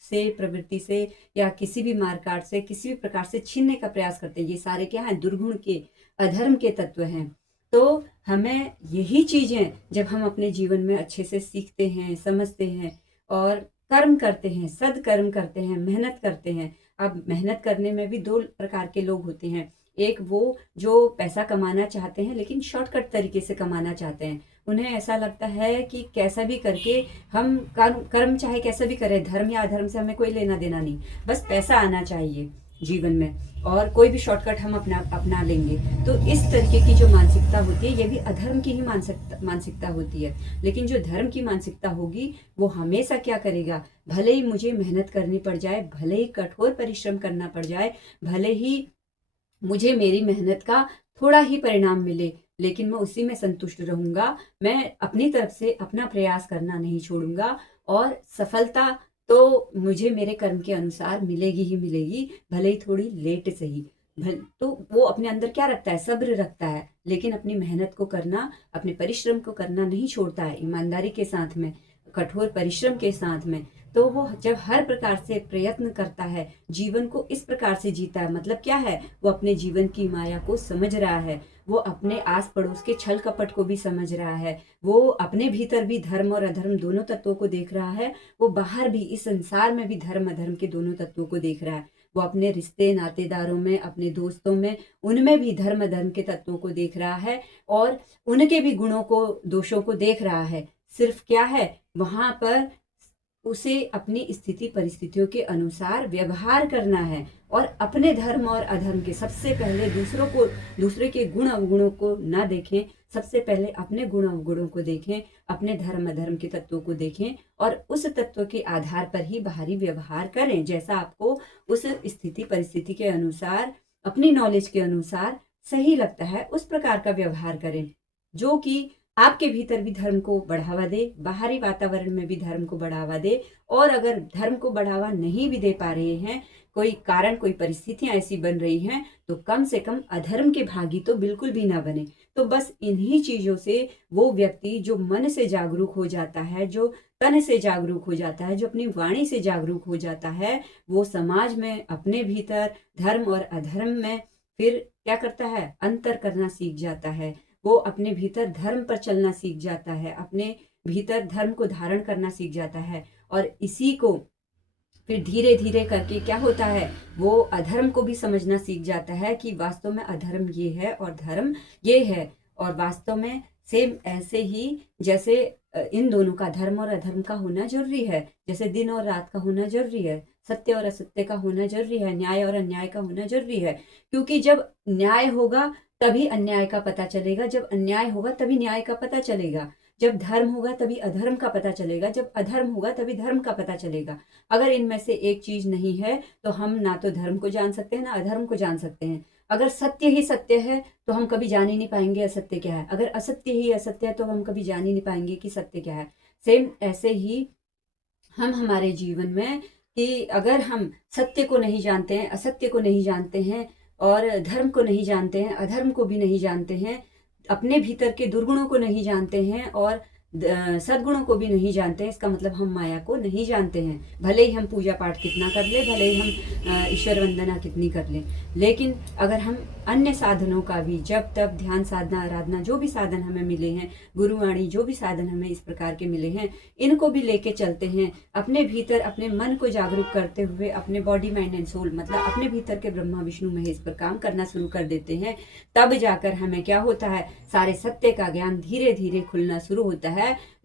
से, प्रवृत्ति से, या किसी भी मारकाट से, किसी भी प्रकार से छीनने का प्रयास करते हैं। ये सारे क्या हैं? दुर्गुण के, अधर्म के तत्व हैं। तो हमें यही चीज़ें जब हम अपने जीवन में अच्छे से सीखते हैं, समझते हैं और कर्म करते हैं, सदकर्म करते हैं, मेहनत करते हैं। अब मेहनत करने में भी दो प्रकार के लोग होते हैं। एक वो जो पैसा कमाना चाहते हैं लेकिन शॉर्टकट तरीके से कमाना चाहते हैं, उन्हें ऐसा लगता है कि कैसा भी करके हम कर्म चाहे कैसा भी करें, धर्म या अधर्म से हमें कोई लेना देना नहीं, बस पैसा आना चाहिए जीवन में, और कोई भी शॉर्टकट हम अपना लेंगे। तो इस तरीके की जो मानसिकता होती है, ये भी अधर्म की ही मानसिकता होती है। लेकिन जो धर्म की मानसिकता होगी, वो हमेशा क्या करेगा? भले ही मुझे मेहनत करनी पड़ जाए, भले ही कठोर परिश्रम करना पड़ जाए, भले ही मुझे मेरी मेहनत का थोड़ा ही परिणाम मिले, लेकिन मैं उसी में संतुष्ट रहूंगा। मैं अपनी तरफ से अपना प्रयास करना नहीं छोड़ूंगा, और सफलता तो मुझे मेरे कर्म के अनुसार मिलेगी ही मिलेगी, भले ही थोड़ी लेट सही। तो वो अपने अंदर क्या रखता है? सब्र रखता है, लेकिन अपनी मेहनत को करना, अपने परिश्रम को करना नहीं छोड़ता है, ईमानदारी के साथ में, कठोर परिश्रम के साथ में। तो वो जब हर प्रकार से प्रयत्न करता है, जीवन को इस प्रकार से जीता है, मतलब क्या है? वो अपने जीवन की माया को समझ रहा है, वो अपने आस पड़ोस के छल कपट को भी समझ रहा है, वो अपने भीतर भी धर्म और अधर्म दोनों तत्वों को देख रहा है, वो बाहर भी इस संसार में भी धर्म अधर्म के दोनों तत्वों को देख रहा है, वो अपने रिश्ते नातेदारों में, अपने दोस्तों में, उनमें भी धर्म अधर्म के तत्वों को देख रहा है, और उनके भी गुणों को, दोषों को देख रहा है। सिर्फ क्या है, वहां पर उसे अपनी स्थिति परिस्थितियों के अनुसार व्यवहार करना है, और अपने धर्म और अधर्म के, सबसे पहले दूसरे के गुण अवगुणों को ना देखें, सबसे पहले अपने गुण अवगुणों को देखें, अपने धर्म अधर्म के तत्वों को देखें, और उस तत्व के आधार पर ही बाहरी व्यवहार करें, जैसा आपको उस स्थिति परिस्थिति के अनुसार, अपनी नॉलेज के अनुसार सही लगता है, उस प्रकार का व्यवहार करें, जो कि आपके भीतर भी धर्म को बढ़ावा दे, बाहरी वातावरण में भी धर्म को बढ़ावा दे। और अगर धर्म को बढ़ावा नहीं भी दे पा रहे हैं, कोई कारण, कोई परिस्थितियां ऐसी बन रही हैं, तो कम से कम अधर्म के भागी तो बिल्कुल भी ना बने। तो बस इन्हीं चीजों से वो व्यक्ति जो मन से जागरूक हो जाता है, जो तन से जागरूक हो जाता है, जो अपनी वाणी से जागरूक हो जाता है, वो समाज में, अपने भीतर धर्म और अधर्म में फिर क्या करता है, अंतर करना सीख जाता है। वो अपने भीतर धर्म पर चलना सीख जाता है, अपने भीतर धर्म को धारण करना सीख जाता है। और इसी को फिर धीरे धीरे करके क्या होता है, वो अधर्म को भी समझना सीख जाता है कि वास्तव में अधर्म ये है और धर्म ये है। और वास्तव में सेम ऐसे ही जैसे इन दोनों का, धर्म और अधर्म का होना जरूरी है, जैसे दिन और रात का होना जरूरी है, सत्य और असत्य का होना जरूरी है, न्याय और अन्याय का होना जरूरी है। क्योंकि जब न्याय होगा तभी अन्याय का पता चलेगा, जब अन्याय होगा तभी न्याय का पता चलेगा, जब धर्म होगा तभी अधर्म का पता चलेगा, जब अधर्म होगा तभी धर्म का पता चलेगा। अगर इनमें से एक चीज नहीं है तो हम ना तो धर्म को जान सकते हैं ना अधर्म को जान सकते हैं। अगर सत्य ही सत्य है तो हम कभी जान ही नहीं पाएंगे असत्य क्या है, अगर असत्य ही असत्य है तो हम कभी जान ही नहीं पाएंगे कि सत्य क्या है। सेम ऐसे ही हम हमारे जीवन में कि अगर हम सत्य को नहीं जानते हैं, असत्य को नहीं जानते हैं, और धर्म को नहीं जानते हैं, अधर्म को भी नहीं जानते हैं, अपने भीतर के दुर्गुणों को नहीं जानते हैं और सद्गुणों को भी नहीं जानते हैं, इसका मतलब हम माया को नहीं जानते हैं। भले ही हम पूजा पाठ कितना कर ले, भले ही हम ईश्वर वंदना कितनी कर लें, लेकिन अगर हम अन्य साधनों का भी, जब तब ध्यान साधना आराधना जो भी साधन हमें मिले हैं, गुरुवाणी जो भी साधन हमें इस प्रकार के मिले हैं, इनको भी लेके चलते हैं, अपने भीतर अपने मन को जागरूक करते हुए अपने बॉडी माइंड एंड सोल, मतलब अपने भीतर के ब्रह्मा विष्णु महेश पर काम करना शुरू कर देते हैं, तब जाकर हमें क्या होता है, सारे सत्य का ज्ञान धीरे धीरे खुलना शुरू होता है।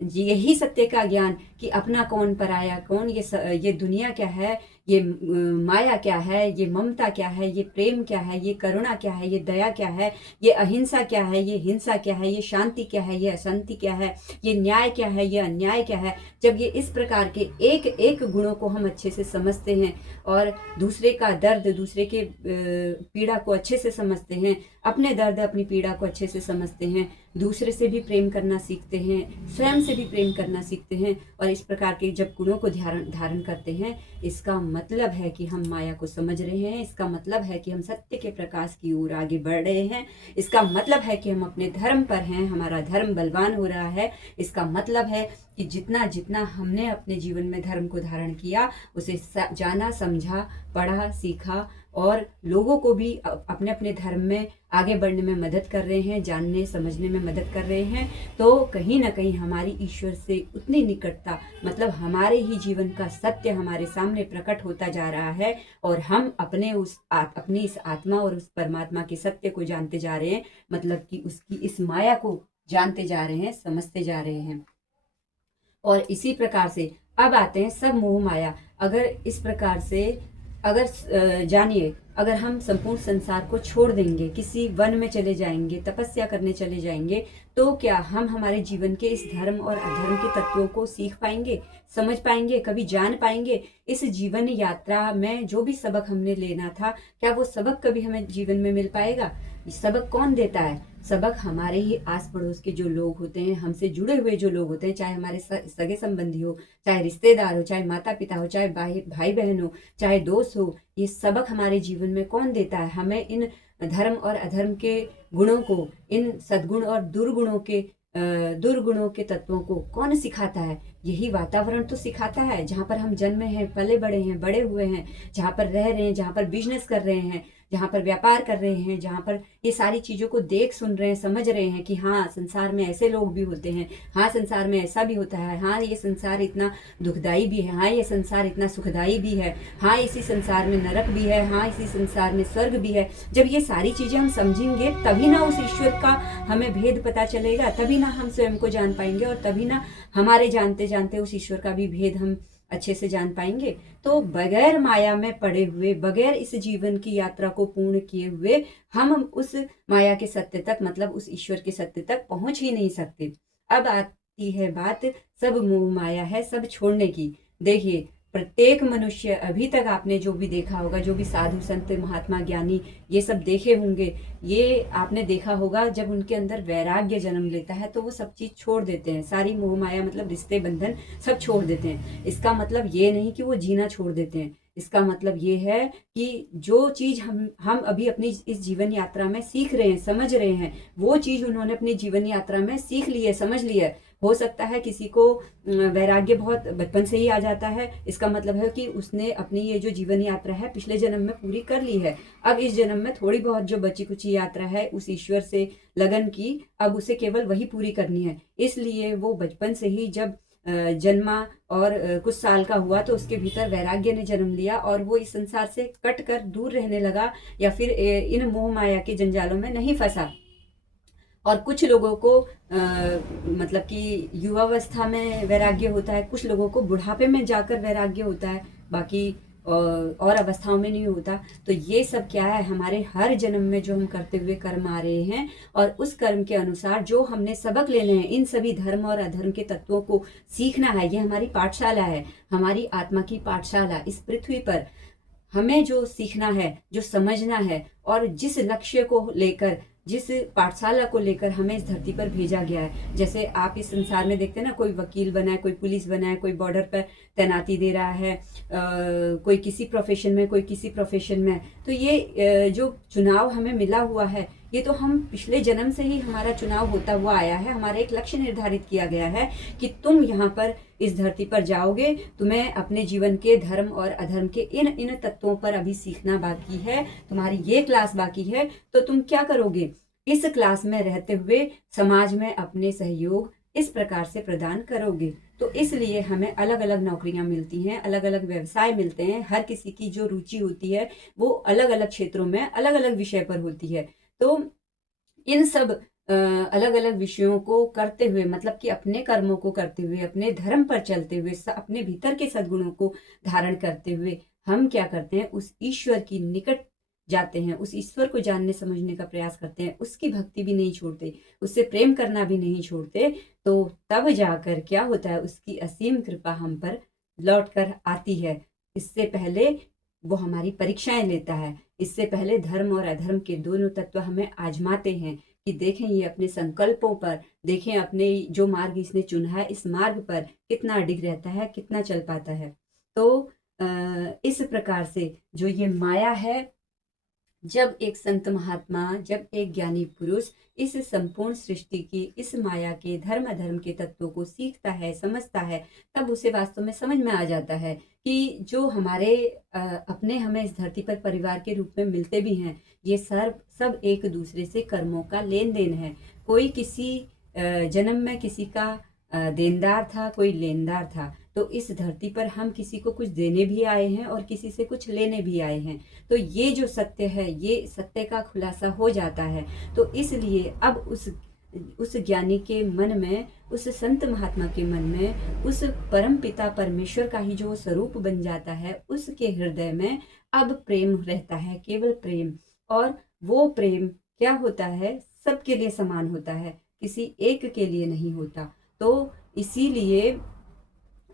यही सत्य का ज्ञान कि अपना कौन पराया कौन, ये दुनिया क्या है, ये माया क्या है, ये ममता क्या है, ये प्रेम क्या है, ये करुणा क्या है, ये दया क्या है, ये अहिंसा क्या है, ये हिंसा क्या है, ये शांति क्या है, ये अशांति क्या है, ये न्याय क्या है, ये अन्याय क्या है। जब ये इस प्रकार के एक एक गुणों को हम अच्छे से समझते हैं और दूसरे का दर्द, दूसरे के पीड़ा को अच्छे से समझते हैं, अपने दर्द अपनी पीड़ा को अच्छे से समझते हैं, दूसरे से भी प्रेम करना सीखते हैं, स्वयं से भी प्रेम करना सीखते हैं, और इस प्रकार के जब गुणों को धारण करते हैं, इसका मतलब है कि हम माया को समझ रहे हैं, इसका मतलब है कि हम सत्य के प्रकाश की ओर आगे बढ़ रहे हैं, इसका मतलब है कि हम अपने धर्म पर हैं, हमारा धर्म बलवान हो रहा है। इसका मतलब है कि जितना जितना हमने अपने जीवन में धर्म को धारण किया, उसे जाना, समझा, पढ़ा, सीखा और लोगों को भी अपने अपने धर्म में आगे बढ़ने में मदद कर रहे हैं, जानने समझने में मदद कर रहे हैं, तो कहीं ना कहीं हमारी ईश्वर से उतनी निकटता, मतलब हमारे ही जीवन का सत्य हमारे सामने प्रकट होता जा रहा है, और हम अपनी इस आत्मा और उस परमात्मा के सत्य को जानते जा रहे हैं, मतलब कि उसकी इस माया को जानते जा रहे हैं, समझते जा रहे हैं। और इसी प्रकार से अब आते हैं सब मोह माया। अगर इस प्रकार से जानिए, अगर हम संपूर्ण संसार को छोड़ देंगे, किसी वन में चले जाएंगे, तपस्या करने चले जाएंगे, तो क्या हम हमारे जीवन के इस धर्म और अधर्म के तत्वों को सीख पाएंगे, समझ पाएंगे, कभी जान पाएंगे? इस जीवन यात्रा में जो भी सबक हमने लेना था, क्या वो सबक कभी हमें जीवन में मिल पाएगा? सबक कौन देता है? सबक हमारे ही आस पड़ोस के जो लोग होते हैं, हमसे जुड़े हुए जो लोग होते हैं, चाहे हमारे सगे संबंधी हो, चाहे रिश्तेदार हो, चाहे माता पिता हो, चाहे भाई बहन हो, चाहे दोस्त हो, ये सबक हमारे जीवन में कौन देता है? हमें इन धर्म और अधर्म के गुणों को, इन सद्गुण और दुर्गुणों के तत्वों को कौन सिखाता है? यही वातावरण तो सिखाता है, जहाँ पर हम जन्मे हैं, पले बड़े हैं, बड़े हुए हैं, जहाँ पर रह रहे हैं, जहाँ पर बिजनेस कर रहे हैं, जहाँ पर व्यापार कर रहे हैं, जहाँ पर ये सारी चीजों को देख सुन रहे हैं, समझ रहे हैं कि हाँ संसार में ऐसे लोग भी होते हैं, हाँ संसार में ऐसा भी होता है, हाँ ये संसार इतना दुखदाई भी है, हाँ ये संसार इतना सुखदाई भी है, हाँ इसी संसार में नरक भी है, हाँ इसी संसार में स्वर्ग भी है। जब ये सारी चीजें हम समझेंगे, तभी ना उस ईश्वर का हमें भेद पता चलेगा, तभी ना हम स्वयं को जान पाएंगे, और तभी ना हमारे जानते जानते उस ईश्वर का भी भेद हम अच्छे से जान पाएंगे। तो बगैर माया में पड़े हुए, बगैर इस जीवन की यात्रा को पूर्ण किए हुए, हम उस माया के सत्य तक, मतलब उस ईश्वर के सत्य तक पहुंच ही नहीं सकते। अब आती है बात सब मोह माया है सब छोड़ने की। देखिए, प्रत्येक मनुष्य, अभी तक आपने जो भी देखा होगा, जो भी साधु संत महात्मा ज्ञानी ये सब देखे होंगे, ये आपने देखा होगा, जब उनके अंदर वैराग्य जन्म लेता है तो वो सब चीज छोड़ देते हैं, सारी मोह माया मतलब रिश्ते बंधन सब छोड़ देते हैं। इसका मतलब ये नहीं कि वो जीना छोड़ देते हैं, इसका मतलब ये है कि जो चीज़ हम अभी अपनी इस जीवन यात्रा में सीख रहे हैं, समझ रहे हैं, वो चीज़ उन्होंने अपनी जीवन यात्रा में सीख ली है, समझ ली है। हो सकता है किसी को वैराग्य बहुत बचपन से ही आ जाता है, इसका मतलब है कि उसने अपनी ये जो जीवन यात्रा है पिछले जन्म में पूरी कर ली है। अब इस जन्म में थोड़ी बहुत जो बची कुची यात्रा है उस ईश्वर से लगन की, अब उसे केवल वही पूरी करनी है। इसलिए वो बचपन से ही जब जन्मा और कुछ साल का हुआ तो उसके भीतर वैराग्य ने जन्म लिया और वो इस संसार से कट कर दूर रहने लगा, या फिर इन मोह माया के जंजालों में नहीं फंसा। और कुछ लोगों को मतलब कि युवावस्था में वैराग्य होता है, कुछ लोगों को बुढ़ापे में जाकर वैराग्य होता है, बाकी और अवस्थाओं में नहीं होता। तो ये सब क्या है, हमारे हर जन्म में जो हम करते हुए कर्म आ रहे हैं और उस कर्म के अनुसार जो हमने सबक लेने हैं, इन सभी धर्म और अधर्म के तत्वों को सीखना है। ये हमारी पाठशाला है, हमारी आत्मा की पाठशाला। इस पृथ्वी पर हमें जो सीखना है, जो समझना है, और जिस लक्ष्य को लेकर, जिस पाठशाला को लेकर हमें इस धरती पर भेजा गया है। जैसे आप इस संसार में देखते हैं ना, कोई वकील बना है, कोई पुलिस बना है, कोई बॉर्डर पर तैनाती दे रहा है, कोई किसी प्रोफेशन में, कोई किसी प्रोफेशन में। तो ये जो चुनाव हमें मिला हुआ है, ये तो हम पिछले जन्म से ही हमारा चुनाव होता हुआ आया है। हमारा एक लक्ष्य निर्धारित किया गया है कि तुम यहाँ पर इस धरती पर जाओगे, तुम्हें अपने जीवन के धर्म और अधर्म के इन इन तत्वों पर अभी सीखना बाकी है, तुम्हारी ये क्लास बाकी है। तो तुम क्या करोगे, इस क्लास में रहते हुए समाज में अपने सहयोग इस प्रकार से प्रदान करोगे। तो इसलिए हमें अलग अलग नौकरियां मिलती हैं, अलग अलग व्यवसाय मिलते हैं। हर किसी की जो रुचि होती है वो अलग अलग क्षेत्रों में अलग अलग विषय पर होती है। तो इन सब अलग अलग विषयों को करते हुए, मतलब कि अपने कर्मों को करते हुए, अपने धर्म पर चलते हुए, अपने भीतर के सद्गुणों को धारण करते हुए हम क्या करते हैं, उस ईश्वर की निकट जाते हैं, उस ईश्वर को जानने समझने का प्रयास करते हैं, उसकी भक्ति भी नहीं छोड़ते, उससे प्रेम करना भी नहीं छोड़ते। तो तब जाकर क्या होता है, उसकी असीम कृपा हम पर लौट कर आती है। इससे पहले वो हमारी परीक्षाएं लेता है, इससे पहले धर्म और अधर्म के दोनों तत्व हमें आजमाते हैं कि देखें ये अपने संकल्पों पर, देखें अपने जो मार्ग इसने चुना है, इस मार्ग पर कितना अडिग रहता है, कितना चल पाता है। तो इस प्रकार से जो ये माया है, जब एक संत महात्मा, जब एक ज्ञानी पुरुष इस संपूर्ण सृष्टि की, इस माया के धर्म अधर्म के तत्वों को सीखता है, समझता है, तब उसे वास्तव में समझ में आ जाता है कि जो हमारे अपने हमें इस धरती पर परिवार के रूप में मिलते भी हैं, ये सब एक दूसरे से कर्मों का लेन देन है। कोई किसी जन्म में किसी का देनदार था, कोई लेनदार था। तो इस धरती पर हम किसी को कुछ देने भी आए हैं और किसी से कुछ लेने भी आए हैं। तो ये जो सत्य है, ये सत्य का खुलासा हो जाता है। तो इसलिए अब उस ज्ञानी के मन में, उस संत महात्मा के मन में, उस परम पिता परमेश्वर का ही जो स्वरूप बन जाता है, उसके हृदय में अब प्रेम रहता है, केवल प्रेम। और वो प्रेम क्या होता है, सबके लिए समान होता है, किसी एक के लिए नहीं होता। तो इसीलिए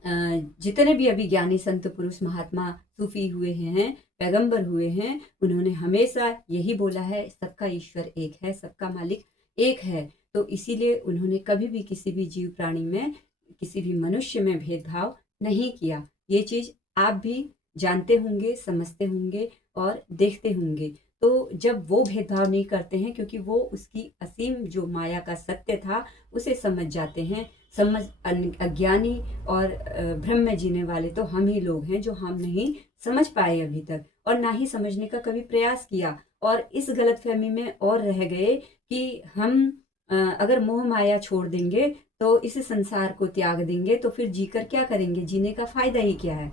जितने भी अभी ज्ञानी संत पुरुष महात्मा सूफी हुए हैं, पैगंबर हुए हैं, उन्होंने हमेशा यही बोला है, सबका ईश्वर एक है, सबका मालिक एक है। तो इसीलिए उन्होंने कभी भी किसी भी जीव प्राणी में, किसी भी मनुष्य में भेदभाव नहीं किया। ये चीज आप भी जानते होंगे, समझते होंगे और देखते होंगे। तो जब वो भेदभाव नहीं करते हैं, क्योंकि वो उसकी असीम जो माया का सत्य था उसे समझ जाते हैं। अज्ञानी और भ्रम में जीने वाले तो हम ही लोग हैं, जो हम नहीं समझ पाए अभी तक, और ना ही समझने का कभी प्रयास किया, और इस गलतफहमी में और रह गए कि हम अगर मोह माया छोड़ देंगे तो इस संसार को त्याग देंगे तो फिर जीकर क्या करेंगे, जीने का फायदा ही क्या है।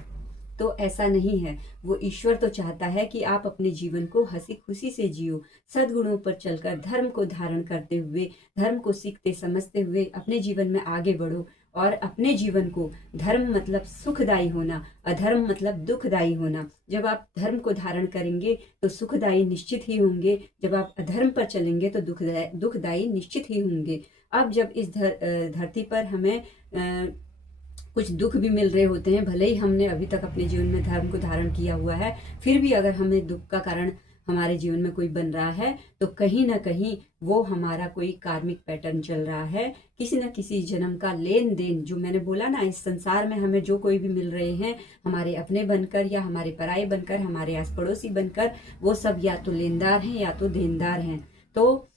तो ऐसा नहीं है। वो ईश्वर तो चाहता है कि आप अपने जीवन को हंसी खुशी से जियो, सद्गुणों पर चलकर धर्म को धारण करते हुए, धर्म को सीखते समझते हुए अपने जीवन में आगे बढ़ो। और अपने जीवन को, धर्म मतलब सुखदायी होना, अधर्म मतलब दुखदायी होना। जब आप धर्म को धारण करेंगे तो सुखदायी निश्चित ही होंगे, जब आप अधर्म पर चलेंगे तो दुखदायी निश्चित ही होंगे। अब जब इस धरती पर हमें कुछ दुख भी मिल रहे होते हैं, भले ही हमने अभी तक अपने जीवन में धर्म को धारण किया हुआ है, फिर भी अगर हमें दुख का कारण हमारे जीवन में कोई बन रहा है तो कहीं ना कहीं वो हमारा कोई कार्मिक पैटर्न चल रहा है, किसी न किसी जन्म का लेन देन। जो मैंने बोला ना, इस संसार में हमें जो कोई भी मिल रहे हैं, हमारे अपने बनकर या हमारे पराये बनकर, हमारे आस पड़ोसी बनकर, वो सब या तो लेनदार हैं या तो देनदार हैं। तो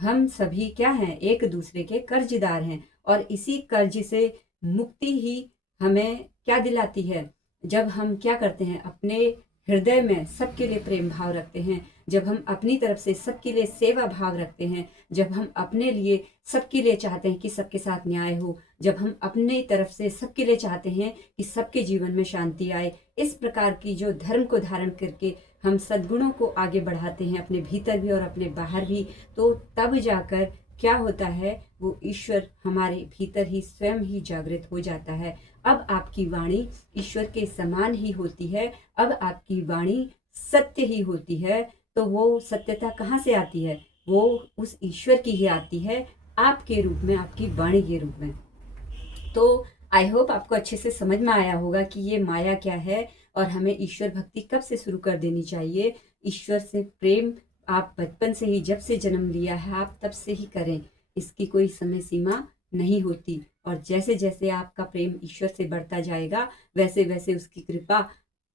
हम सभी क्या हैं, एक दूसरे के कर्जदार हैं। और इसी कर्ज से मुक्ति ही हमें क्या दिलाती है, जब हम क्या करते हैं, अपने हृदय में सबके लिए प्रेम भाव रखते हैं, जब हम अपनी तरफ से सबके लिए सेवा भाव रखते हैं, जब हम अपने लिए सबके लिए चाहते हैं कि सबके साथ न्याय हो, जब हम अपनी तरफ से सबके लिए चाहते हैं कि सबके जीवन में शांति आए, इस प्रकार की जो धर्म को धारण करके हम सद्गुणों को आगे बढ़ाते हैं अपने भीतर भी और अपने बाहर भी, तो तब जाकर क्या होता है, वो ईश्वर हमारे भीतर ही स्वयं ही जागृत हो जाता है। अब आपकी वाणी ईश्वर के समान ही होती है, अब आपकी वाणी सत्य ही होती है। तो वो सत्यता कहाँ से आती है, वो उस ईश्वर की ही आती है, आपके रूप में, आपकी वाणी के रूप में। तो आई होप आपको अच्छे से समझ में आया होगा कि ये माया क्या है और हमें ईश्वर भक्ति कब से शुरू कर देनी चाहिए। ईश्वर से प्रेम आप बचपन से ही, जब से जन्म लिया है आप तब से ही करें, इसकी कोई समय सीमा नहीं होती। और जैसे जैसे आपका प्रेम ईश्वर से बढ़ता जाएगा, वैसे वैसे उसकी कृपा।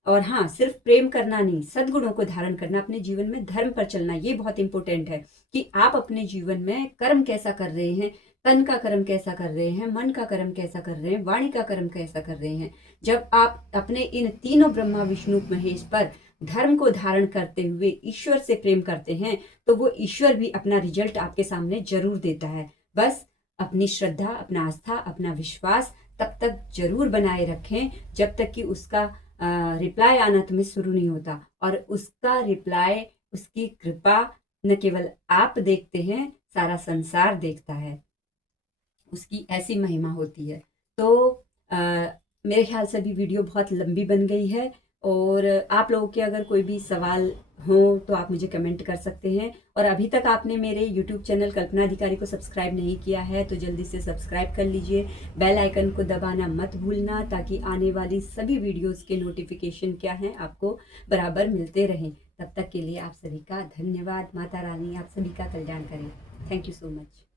और हाँ, सिर्फ प्रेम करना नहीं, सद्गुणों को धारण करना, अपने जीवन में धर्म पर चलना, ये बहुत इंपॉर्टेंट है कि आप अपने जीवन में कर्म कैसा कर रहे हैं, तन का कर्म कैसा कर रहे हैं, मन का कर्म कैसा कर रहे हैं, वाणी का कर्म कैसा कर रहे हैं। जब आप अपने इन तीनों ब्रह्मा विष्णु महेश पर धर्म को धारण करते हुए ईश्वर से प्रेम करते हैं, तो वो ईश्वर भी अपना रिजल्ट आपके सामने जरूर देता है। बस अपनी श्रद्धा, अपना आस्था, अपना विश्वास तब तक जरूर बनाए रखें जब तक कि उसका रिप्लाई आना तुम्हें शुरू नहीं होता। और उसका रिप्लाई, उसकी कृपा न केवल आप देखते हैं, सारा संसार देखता है। उसकी ऐसी महिमा होती है। तो मेरे ख्याल से अभी वीडियो बहुत लंबी बन गई है, और आप लोगों के अगर कोई भी सवाल हो तो आप मुझे कमेंट कर सकते हैं। और अभी तक आपने मेरे YouTube चैनल कल्पना अधिकारी को सब्सक्राइब नहीं किया है तो जल्दी से सब्सक्राइब कर लीजिए। बेल आइकन को दबाना मत भूलना, ताकि आने वाली सभी वीडियोस के नोटिफिकेशन क्या हैं, आपको बराबर मिलते रहें। तब तक के लिए आप सभी का धन्यवाद। माता रानी आप सभी का कल्याण करें। Thank you so much.